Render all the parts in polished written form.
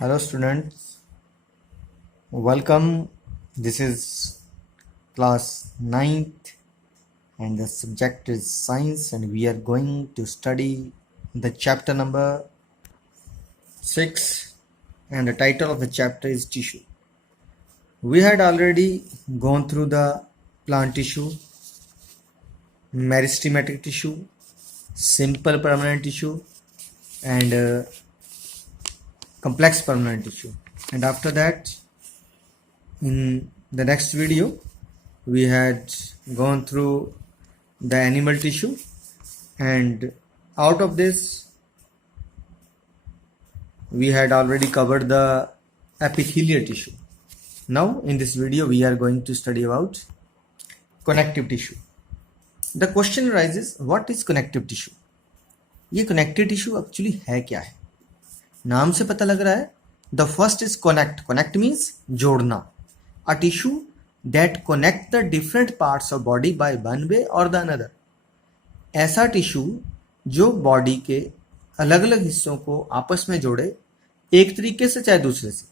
Hello students, welcome. This is class 9th and the subject is science and we are going to study the chapter number 6 and the title of the chapter is tissue. We had already gone through the plant tissue, meristematic tissue, simple permanent tissue and complex permanent tissue, and after that in the next video we had gone through the animal tissue, and out of this we had already covered the epithelial tissue. Now in this video we are going to study about connective tissue. The question arises, what is connective tissue? ये connective tissue actually है क्या है? नाम से पता लग रहा है. The first is connect means जोड़ना. A tissue that connect the different parts of body by one way or the another. ऐसा टिश्यू जो बॉडी के अलग अलग हिस्सों को आपस में जोड़े एक तरीके से चाहे दूसरे से,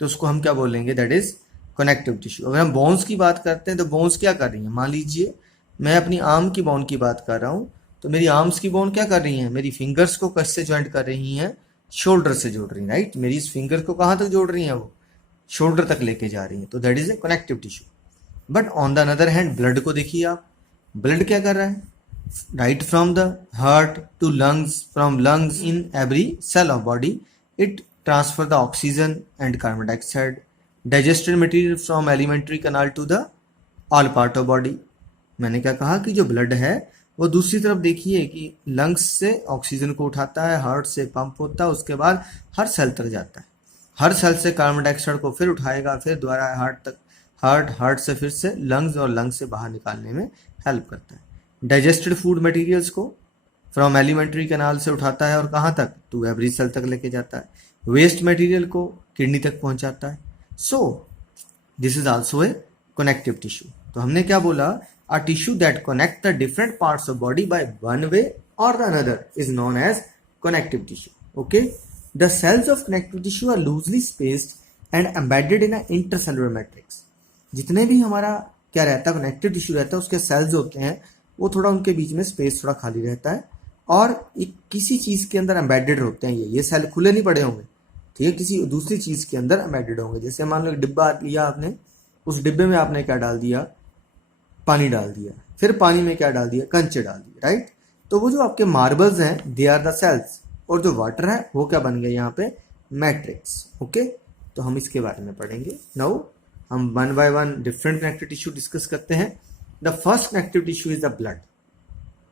तो उसको हम क्या बोलेंगे? That is connective tissue. अगर हम बोन्स की बात करते हैं तो बोन्स क्या कर रही हैं? मान लीजिए मैं अपनी आर्म की बोन की बात कर रहा हूं, तो मेरी आर्म्स की बोन क्या कर रही हैं? मेरी फिंगर्स को किससे ज्वाइंट कर रही हैं? शोल्डर से जोड़ रही हैं, राइट. मेरी इस फिंगर को कहां तक जोड़ रही हैं? वो शोल्डर तक लेके जा रही हैं, तो that is a connective tissue. But on the another hand blood को देखिए आप. ब्लड क्या कर रहा है? Right from the heart to lungs, from lungs in every cell of body it transfer the oxygen and carbon dioxide, digested material from alimentary canal to the all part of body. मैंने क्या कहा कि जो blood है वो दूसरी तरफ देखिए कि लंग्स से ऑक्सीजन को उठाता है, हार्ट से पंप होता है, उसके बाद हर सेल तक जाता है. हर सेल से कार्बन डाइऑक्साइड को फिर उठाएगा, फिर दोबारा हार्ट तक, हार्ट से फिर से लंग्स और लंग्स से बाहर निकालने में हेल्प करता है. डाइजेस्टेड फूड मटेरियल्स को फ्रॉम एलिमेंट्री कैनाल से उठाता है और कहाँ तक? टू एवरी सेल तक लेके जाता है. वेस्ट मटेरियल को किडनी तक पहुंचाता है. So this is also a connective tissue. तो हमने क्या बोला? A tissue that connect the different parts of body by one way or the another is known as connective tissue. Okay, the cells of connective tissue are loosely spaced and embedded in an intercellular matrix. जितने भी हमारा क्या रहता है, connective tissue रहता है, उसके sales होते हैं वो थोड़ा उनके बीच में स्पेस थोड़ा खाली रहता है और एक किसी चीज के अंदर एम्बेडेड होते हैं. ये सेल खुले नहीं पड़े होंगे, ठीक है, किसी दूसरी चीज के अंदर एम्बेडेड होंगे. जैसे मान लो एक डिब्बा लिया आपने, उस डिब्बे में आपने क्या डाल दिया? पानी डाल दिया, फिर पानी में क्या डाल दिया? कंचे डाल दिए, राइट. तो वो जो आपके मार्बल्स हैं दे आर द सेल्स, और जो वाटर है वो क्या बन गया यहाँ पे? मैट्रिक्स. ओके, तो हम इसके बारे में पढ़ेंगे. नाउ हम one by one different connective tissue discuss करते हैं. The first connective tissue is the blood.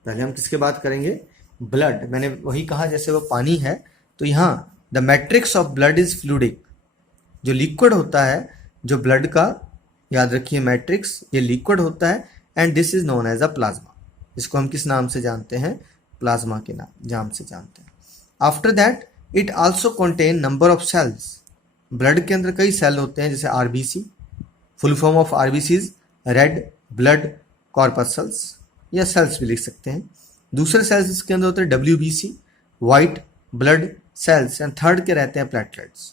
पहले हम किसके बात करेंगे? ब्लड. मैंने वही कहा जैसे वो पानी है, तो यहाँ the matrix of blood is fluidic. जो लिक्विड होता है जो ब्लड का, याद रखिए मैट्रिक्स ये लिक्विड होता है, and this is known as a plasma. इसको हम किस नाम से जानते हैं? प्लाज्मा के नाम से जानते हैं. After that it also contain number of cells. Blood के अंदर कई सेल होते हैं, जैसे RBC, full form of RBC red blood corpuscles, या सेल्स भी लिख सकते हैं. दूसरे सेल्स इसके अंदर होते हैं WBC, white blood cells, and third के रहते हैं प्लेटलेट्स.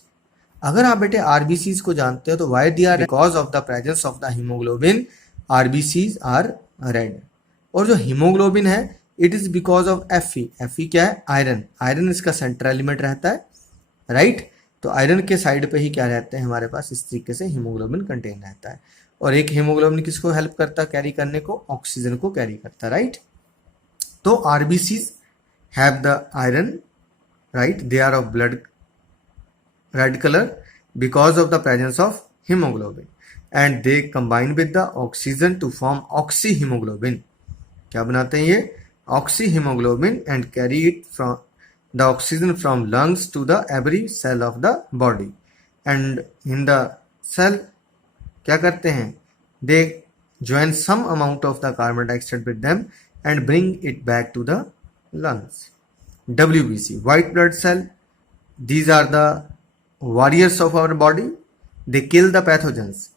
अगर आप बेटे आरबीसीज को जानते हो तो why they are? Because of the presence of the haemoglobin RBCs are red. और जो हीमोग्लोबिन है it is because of Fe. Fe क्या है? आयरन. आयरन इसका सेंट्रल एलिमेंट रहता है, राइट. तो आयरन के साइड पे ही क्या रहते हैं हमारे पास? इस तरीके से हीमोग्लोबिन कंटेन रहता है. और एक हीमोग्लोबिन किसको हेल्प करता है कैरी करने को? ऑक्सीजन को कैरी करता है, राइट. तो RBCs have the iron, right. They are of blood red color because of the presence of hemoglobin, and they combine with the oxygen to form oxyhemoglobin. क्या बनाते हैं ये? oxyhemoglobin, and carry it from the oxygen from lungs to the every cell of the body. And in the cell क्या करते हैं? they join some amount of the carbon dioxide with them and bring it back to the lungs. WBC, white blood cell, these are the warriors of our body. They kill the pathogens.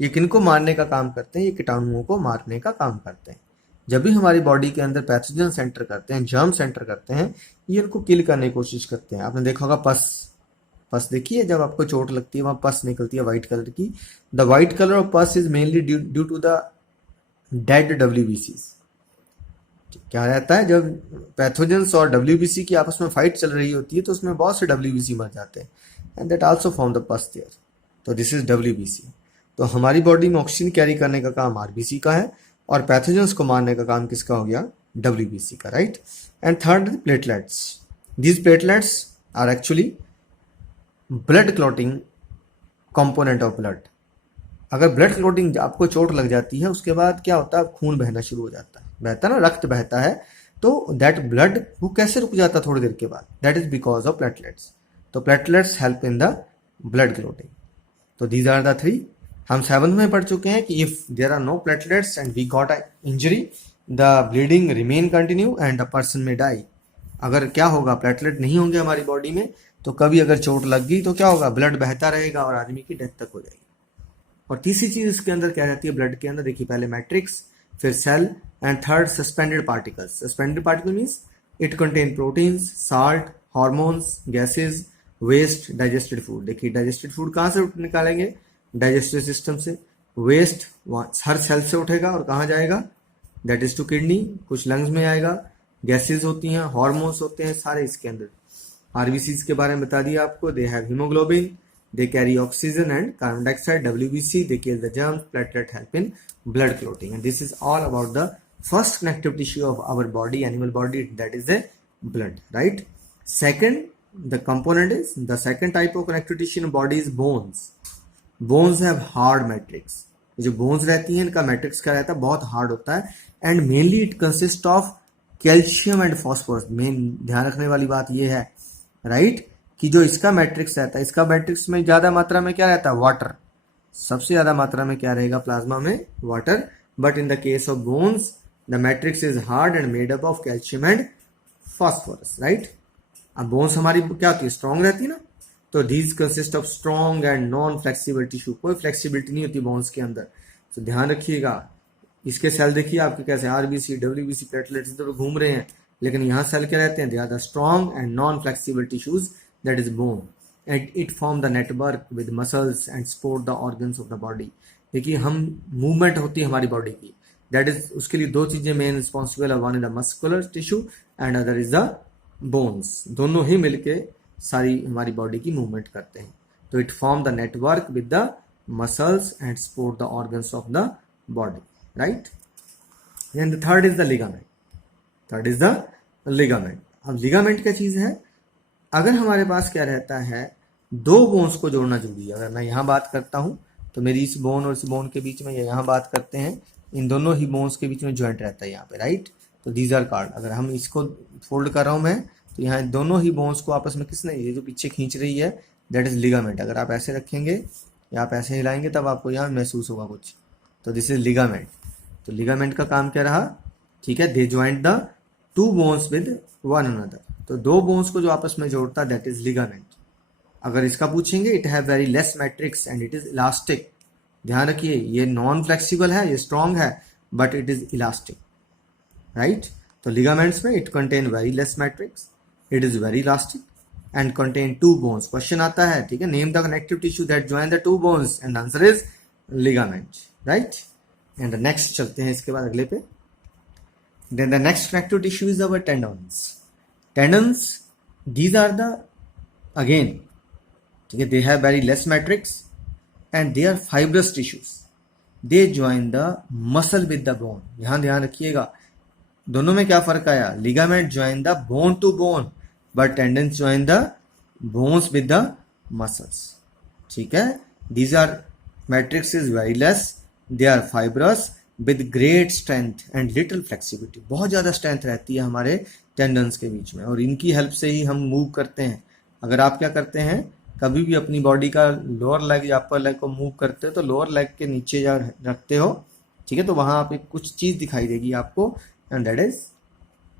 ये किनको मारने का काम करते हैं? ये कीटाणुओं को मारने का काम करते हैं. जब भी हमारी बॉडी के अंदर पैथोजन सेंटर करते हैं, जर्म सेंटर करते हैं, ये इनको किल करने की कोशिश करते हैं. आपने देखा होगा पस, पस देखिए, जब आपको चोट लगती है वहां पस निकलती है व्हाइट कलर की. The white colour of pus is mainly due to the dead डब्ल्यूबीसीज. क्या रहता है, जब पैथोजेंस और डब्ल्यूबीसी की आपस में फाइट चल रही होती है तो उसमें बहुत से डब्ल्यूबीसी मर जाते हैं and that also form the pus there. तो दिस इज डब्ल्यूबीसी. तो हमारी बॉडी में ऑक्सीजन कैरी करने का काम आरबीसी का है और पैथोजेंस को मारने का काम किसका हो गया, डब्ल्यूबीसी का, right. And third platelets. These platelets are actually blood clotting component of blood. अगर ब्लड क्लॉटिंग आपको चोट लग जाती है उसके बाद क्या होता है, खून बहना शुरू हो जाता है, बहता है ना, रक्त बहता है. तो दैट ब्लड वो कैसे रुक जाता है थोड़ी देर के बाद, that is because of platelets. तो platelets help in the blood clotting. तो दीज आर द थ्री. हम 7th में पढ़ चुके हैं कि if there are no platelets and we got a injury the bleeding remain continue and the person may die. अगर क्या होगा, प्लेटलेट नहीं होंगे हमारी बॉडी में तो कभी अगर चोट लग गई तो क्या होगा, ब्लड बहता रहेगा और आदमी की डेथ तक हो जाएगी. और तीसरी चीज इसके अंदर क्या रहती है ब्लड के अंदर, देखिए पहले मैट्रिक्स, फिर cell and third suspended particles. Suspended particle means it contain proteins, salt, hormones, gases, waste, digested food. देखिए डाइजेस्टेड फूड कहाँ से निकालेंगे, डाइजेस्टिव सिस्टम से. वेस्ट हर सेल से उठेगा और कहाँ जाएगा, दैट इज टू किडनी, कुछ लंग्स में आएगा. गैसेज होती हैं, हार्मोन्स होते हैं, सारे इसके अंदर. आरबीसीज के बारे में बता दिया आपको, they have haemoglobin, they carry oxygen and carbon dioxide. WBC, they kill the germs. Platelet help in blood clotting. And this is all about the first connective tissue of our body, animal body, that is the blood, right? Second, the component is, the second type of connective tissue in body is bones. Bones have hard matrix. जो bones रहती हैं इनका matrix क्या रहता है, बहुत hard होता है. And mainly it consists of calcium and phosphorus. Main ध्यान रखने वाली बात ये है, right? कि जो इसका मैट्रिक्स रहता है, इसका मैट्रिक्स में ज्यादा मात्रा में क्या रहता है, वाटर. सबसे ज्यादा मात्रा में क्या रहेगा प्लाज्मा में, water. But in the case of bones the matrix is hard and made up of calcium and phosphorus, right. अब बोन्स हमारी क्या होती है, स्ट्रॉन्ग रहती है ना. तो these consist of strong and non flexible tissue. कोई फ्लेक्सिबिलिटी नहीं होती बोन्स के अंदर. तो ध्यान रखिएगा, इसके सेल देखिए आपके कैसे, आरबीसी, डब्ल्यूबीसी, प्लेटलेट्स इधर घूम रहे हैं, लेकिन यहाँ सेल क्या रहते हैं, they are the strong and non flexible tissues, that is bone, and it form the network with muscles and support the organs of the body. देखिए हम मूवमेंट होती है हमारी बॉडी की, दैट इज, उसके लिए दो चीजें मेन रिस्पॉन्सिबल है, one is the muscular tissue and other is the bones. दोनों ही मिलके सारी हमारी बॉडी की मूवमेंट करते हैं. तो it form the network with the muscles and support the organs of the body, right. And the third is the ligament. Third is the ligament. अब ligament क्या चीज है, अगर हमारे पास क्या रहता है, दो बोन्स को जोड़ना जरूरी है. अगर मैं यहाँ बात करता हूँ तो मेरी इस बोन और इस बोन के बीच में, या यहाँ बात करते हैं, इन दोनों ही बोन्स के बीच में ज्वाइंट रहता है यहाँ पे, राइट. तो दीज आर कॉल्ड, अगर हम इसको फोल्ड कर रहा हूँ मैं, तो यहाँ दोनों ही बोन्स को आपस में किसने, ये जो पीछे खींच रही है, दैट इज लिगामेंट. अगर आप ऐसे रखेंगे या आप ऐसे हिलाएंगे तब आपको यहाँ महसूस होगा कुछ. तो दिस इज लिगामेंट. तो लिगामेंट का काम क्या रहा, ठीक है, they joint the two bones with one another. तो दो बोन्स को जो आपस में जोड़ता है दैट इज लिगामेंट. अगर इसका पूछेंगे, it have very less matrix and it is elastic. ध्यान रखिए, ये नॉन फ्लेक्सिबल है, ये स्ट्रॉन्ग है, but it is elastic, right. तो लिगामेंट्स में it contain very less matrix, it is very elastic and contain two bones. Question आता है, ठीक है, name the connective tissue that join the two bones, and answer is ligament, right. And next चलते हैं इसके बाद अगले पे. Then the next connective tissue is our tendons. Tendons, these are the, again, ठीक है, they have very less matrix and they are fibrous tissues. They join the muscle with the bone. यहाँ ध्यान रखिएगा, दोनों में क्या फर्क आया, ligament join the bone to bone, but tendons join the bones with the muscles. ठीक है, these are matrix is very less, they are fibrous with great strength and little flexibility. बहुत ज्यादा स्ट्रेंथ रहती है हमारे टेंडन्स के बीच में, और इनकी हेल्प से ही हम मूव करते हैं. अगर आप क्या करते हैं, कभी भी अपनी बॉडी का लोअर लेग या अपर लेग को मूव करते हो तो लोअर लेग के नीचे जा रखते हो, ठीक है, तो वहां आप एक कुछ चीज दिखाई देगी आपको, and that is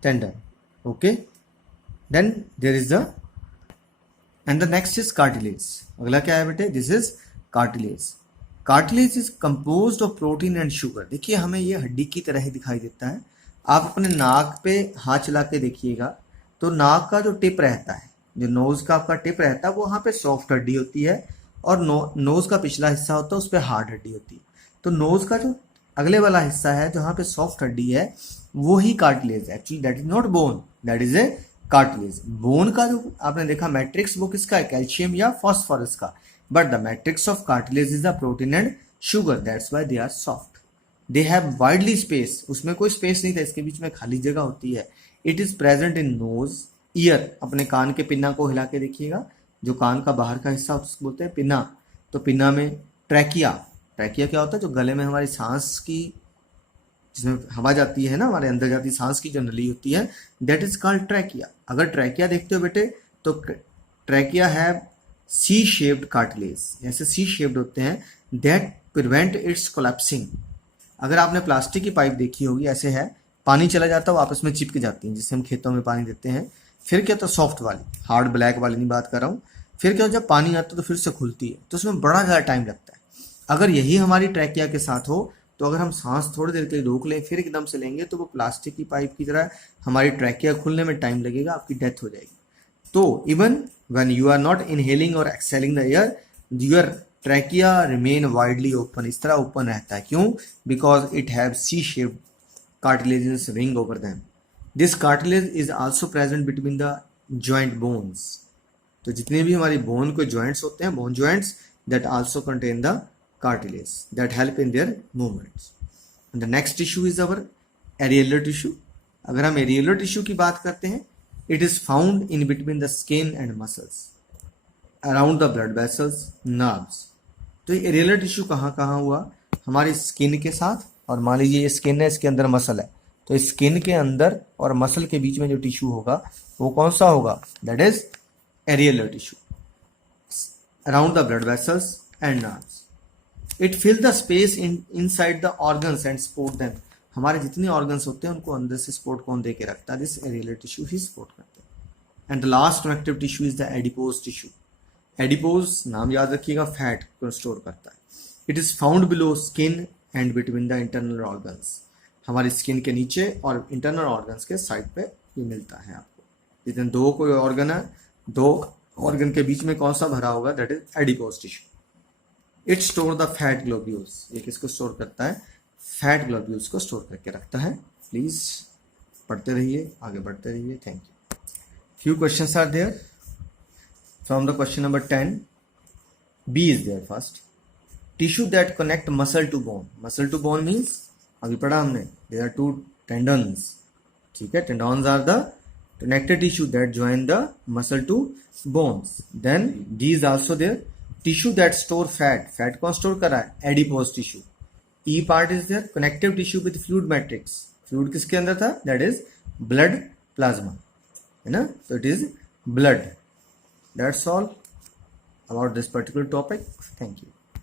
tendon. Okay, then there is the, and the next is cartilage. अगला क्या है बेटे, this is cartilage. Cartilage is composed of protein and sugar. देखिए हमें ये हड्डी की तरह ही दिखाई देता है. आप अपने नाक पे हाथ चला के देखिएगा तो नाक का जो टिप रहता है जो नोज का आपका टिप रहता है वो वहाँ पे सॉफ्ट हड्डी होती है, और नोज का पिछला हिस्सा होता है उस पर हार्ड हड्डी होती है। तो नोज का जो अगले वाला हिस्सा है जहाँ पे सॉफ्ट हड्डी है वो ही कार्टिलेज है। Actually that is not bone, that is A cartilage. Bone का जो आपने देखा मैट्रिक्स वो किसका है, कैल्शियम या फॉस्फोरस का, but the matrix of cartilage is the protein and sugar, that's why they are soft. They have widely space, उसमें कोई स्पेस नहीं था, इसके बीच में खाली जगह होती है। It is present in knows, year, अपने कान के पिन्ना को हिला के देखिएगा, जो कान का बाहर का हिस्सा उसको बोलते हैं पिन्ना। तो पिन्ना में ट्रैकिया, ट्रैकिया क्या होता है, जो गले में हमारी सांस की, जिसमें हवा जाती है ना, हमारे अंदर जाती सांस की जो नली होती है, दैट इज कॉल्ड ट्रैकिया। अगर ट्रैकिया देखते हो बेटे तो trachea have C shaped cartilage, ऐसे सी शेप्ड होते हैं, दैट प्रिवेंट इट्स कोलैप्सिंग। अगर आपने प्लास्टिक की पाइप देखी होगी, ऐसे है, पानी चला जाता है वो आपस में चिपक जाती है, जिससे हम खेतों में पानी देते हैं। फिर क्या, तो सॉफ्ट वाली, हार्ड ब्लैक वाली नहीं बात कर रहा हूँ। फिर क्या, जब पानी आता है तो फिर से खुलती है, तो उसमें बड़ा ज़्यादा टाइम लगता है। अगर यही हमारी ट्रैकिया के साथ हो तो अगर हम सांस थोड़ी देर के लिए रोक लें फिर एकदम से लेंगे तो वो प्लास्टिक की पाइप की तरह हमारी ट्रैकिया खुलने में टाइम लगेगा, आपकी डेथ हो जाएगी। तो even when you are not inhaling or exhaling the air, your trachea remain widely open, इस तरह ओपन रहता है। क्यों? Because it have C shaped cartilaginous ring over them. This cartilage is also present between the joint bones. तो जितने भी हमारी bone के joints होते हैं, bone joints, that also contain the cartilage that help in their movements. And the next tissue is our areolar tissue. अगर हम areolar tissue की बात करते हैं, it is found in between the skin and muscles, around the blood vessels, nerves. तो ये areolar tissue कहाँ कहाँ हुआ, हमारी स्किन के साथ, और मान लीजिए ये स्किन है, इसके अंदर मसल है, तो स्किन के अंदर और मसल के बीच में जो टिश्यू होगा वो कौन सा होगा, that is areolar tissue, around the blood vessels and nerves. It fill the space inside the organs and support them. हमारे जितने ऑर्गन्स होते हैं उनको अंदर से सपोर्ट कौन दे के रखता है, दिस एरियलर टिश्यू ही सपोर्ट करते हैं। And the last connective tissue is the adipose tissue. Adipose नाम याद रखिएगा, फैट को स्टोर करता है। It is found below skin and between the internal organs. हमारी स्किन के नीचे और इंटरनल ऑर्गन्स के साइड पे ये मिलता है आपको। जितने दो कोई ऑर्गन है, दो ऑर्गन के बीच में कौन सा भरा होगा, that is adipose tissue. It store the fat globules. ये किसको स्टोर करता है, फैट ग्लोब्यूल्स को स्टोर करके रखता है। प्लीज पढ़ते रहिए, आगे बढ़ते रहिए। Thank you. Few questions are there from the question number 10. B is there first. Tissue that connect muscle to bone. Muscle to bone means अभी पढ़ा हमने, देयर आर 2 टेंडन्स, ठीक है। Tendons are the connective tissue that join the muscle to bones. Then D is also there. Tissue that store fat. Fat कौन store कर रहा है, adipose tissue. E part is there, connective tissue with fluid matrix. Fluid किसके अंदर था, that is blood plasma, है ना, so it is blood. That's all about this particular topic. Thank you.